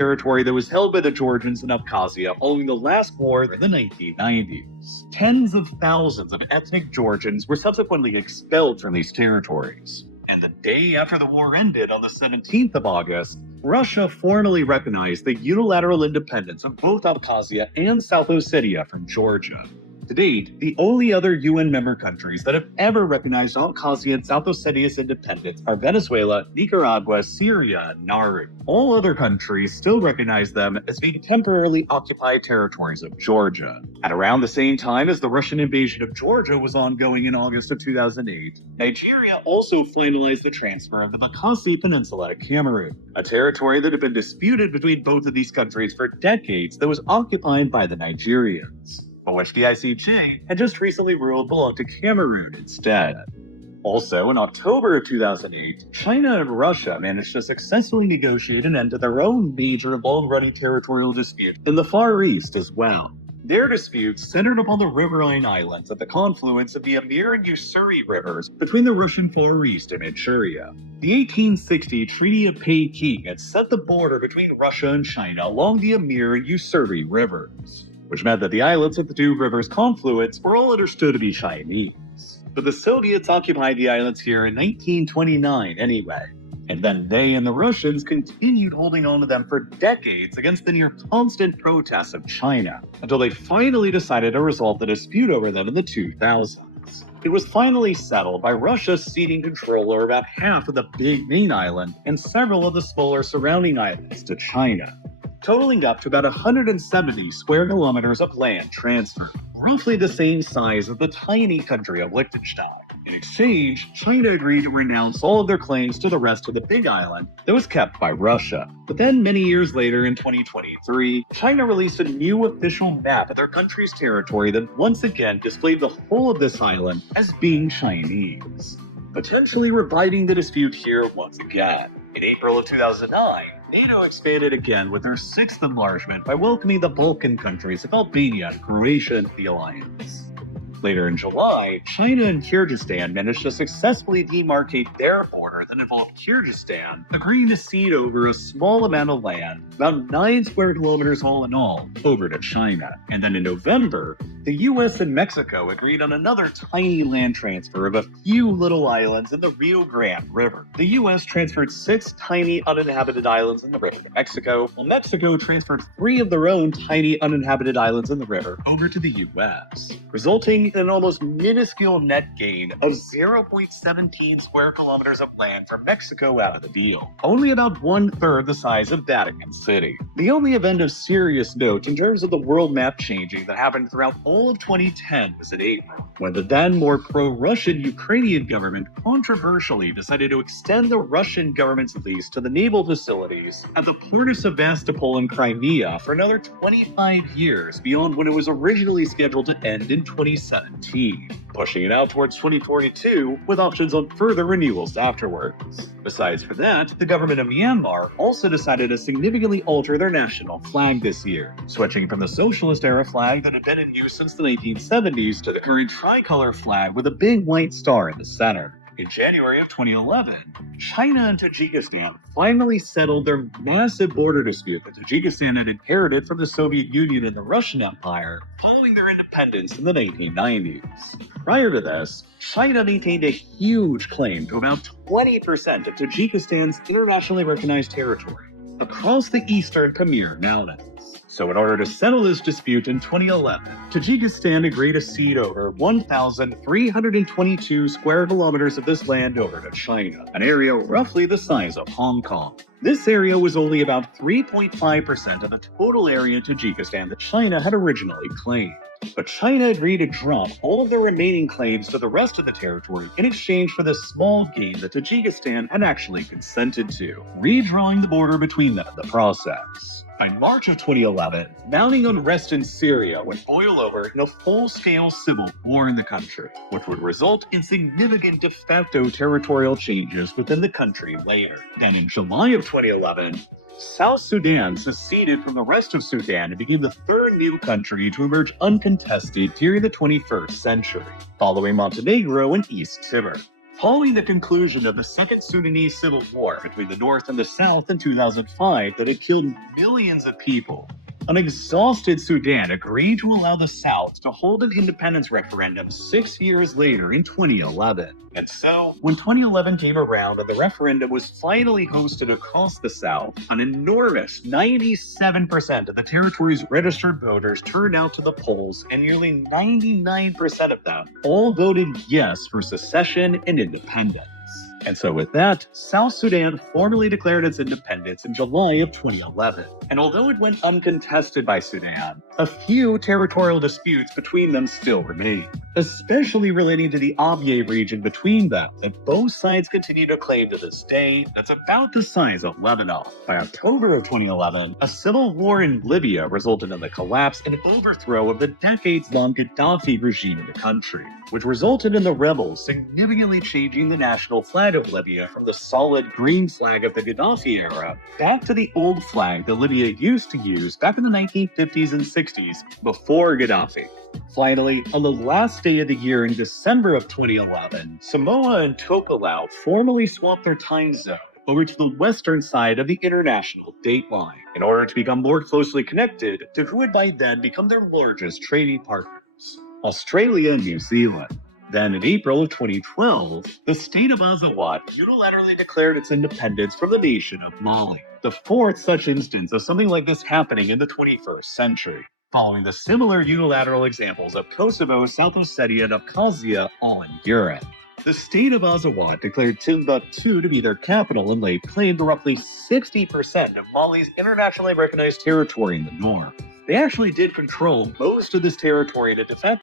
territory that was held by the Georgians in Abkhazia following the last war in the 1990s. Tens of thousands of ethnic Georgians were subsequently expelled from these territories. And the day after the war ended, on the 17th of August, Russia formally recognized the unilateral independence of both Abkhazia and South Ossetia from Georgia. To date, the only other UN member countries that have ever recognized Abkhazia and South Ossetia's independence are Venezuela, Nicaragua, Syria, and Nauru. All other countries still recognize them as being temporarily occupied territories of Georgia. At around the same time as the Russian invasion of Georgia was ongoing in August of 2008, Nigeria also finalized the transfer of the Bakassi Peninsula to Cameroon, a territory that had been disputed between both of these countries for decades that was occupied by the Nigerians, but which the ICJ had just recently ruled belonged to Cameroon instead. Also, in October of 2008, China and Russia managed to successfully negotiate an end to their own major long-running territorial dispute in the Far East as well. Their dispute centered upon the riverine islands at the confluence of the Amur and Ussuri rivers between the Russian Far East and Manchuria. The 1860 Treaty of Peking had set the border between Russia and China along the Amur and Ussuri rivers, which meant that the islands at the two rivers' confluence were all understood to be Chinese. But the Soviets occupied the islands here in 1929 anyway, and then they and the Russians continued holding on to them for decades against the near constant protests of China, until they finally decided to resolve the dispute over them in the 2000s. It was finally settled by Russia ceding control over about half of the big main island and several of the smaller surrounding islands to China, totaling up to about 170 square kilometers of land transferred, roughly the same size as the tiny country of Liechtenstein. In exchange, China agreed to renounce all of their claims to the rest of the Big Island that was kept by Russia. But then many years later in 2023, China released a new official map of their country's territory that once again displayed the whole of this island as being Chinese, potentially reviving the dispute here once again. In April of 2009, NATO expanded again with their sixth enlargement by welcoming the Balkan countries of Albania and Croatia into the alliance. Later in July, China and Kyrgyzstan managed to successfully demarcate their border that involved Kyrgyzstan agreeing to cede over a small amount of land, about 9 square kilometers all in all, over to China. And then in November, the US and Mexico agreed on another tiny land transfer of a few little islands in the Rio Grande River. The US transferred 6 tiny uninhabited islands in the river to Mexico, while Mexico transferred 3 of their own tiny uninhabited islands in the river over to the US, resulting in an almost minuscule net gain of 0.17 square kilometers of land for Mexico out of the deal, only about 1/3 the size of Vatican City. The only event of serious note in terms of the world map changing that happened throughout all of 2010 was in April, when the then more pro-Russian Ukrainian government controversially decided to extend the Russian government's lease to the naval facilities at the port of Sevastopol in Crimea for another 25 years beyond when it was originally scheduled to end in 2017, pushing it out towards 2042 with options on further renewals afterwards. Besides for that, the government of Myanmar also decided to significantly alter their national flag this year, switching from the socialist-era flag that had been in use since the 1970s to the current tricolor flag with a big white star in the center. In January of 2011, China and Tajikistan finally settled their massive border dispute that Tajikistan had inherited from the Soviet Union and the Russian Empire following their independence in the 1990s. Prior to this, China maintained a huge claim to about 20% of Tajikistan's internationally recognized territory across the eastern Pamir Mountains. So in order to settle this dispute in 2011, Tajikistan agreed to cede over 1,322 square kilometers of this land over to China, an area roughly the size of Hong Kong. This area was only about 3.5% of the total area Tajikistan that China had originally claimed. But China agreed to drop all of the remaining claims to the rest of the territory in exchange for the small gain that Tajikistan had actually consented to, redrawing the border between them in the process. By March of 2011, mounting unrest in Syria would boil over in a full-scale civil war in the country, which would result in significant de facto territorial changes within the country later. Then in July of 2011, South Sudan seceded from the rest of Sudan and became the third new country to emerge uncontested during the 21st century, following Montenegro and East Timor. Following the conclusion of the Second Sudanese Civil War between the North and the South in 2005 that had killed millions of people, an exhausted Sudan agreed to allow the South to hold an independence referendum 6 years later in 2011. And so, when 2011 came around and the referendum was finally hosted across the South, an enormous 97% of the territory's registered voters turned out to the polls, and nearly 99% of them all voted yes for secession and independence. And so with that, South Sudan formally declared its independence in July of 2011. And although it went uncontested by Sudan, a few territorial disputes between them still remain, especially relating to the Abyei region between them that both sides continue to claim to this day that's about the size of Lebanon. By October of 2011, a civil war in Libya resulted in the collapse and overthrow of the decades-long Gaddafi regime in the country, which resulted in the rebels significantly changing the national flag of Libya from the solid green flag of the Gaddafi era back to the old flag that Libya used to use back in the 1950s and 60s before Gaddafi. Finally, on the last day of the year in December of 2011, Samoa and Tokelau formally swapped their time zone over to the western side of the international date line in order to become more closely connected to who would by then become their largest trading partners, Australia and New Zealand. Then in April of 2012, the state of Azawad unilaterally declared its independence from the nation of Mali, the fourth such instance of something like this happening in the 21st century, following the similar unilateral examples of Kosovo, South Ossetia, and Abkhazia all in Europe. The state of Azawad declared Timbuktu to be their capital and laid claim to roughly 60% of Mali's internationally recognized territory in the north. They actually did control most of this territory in a de facto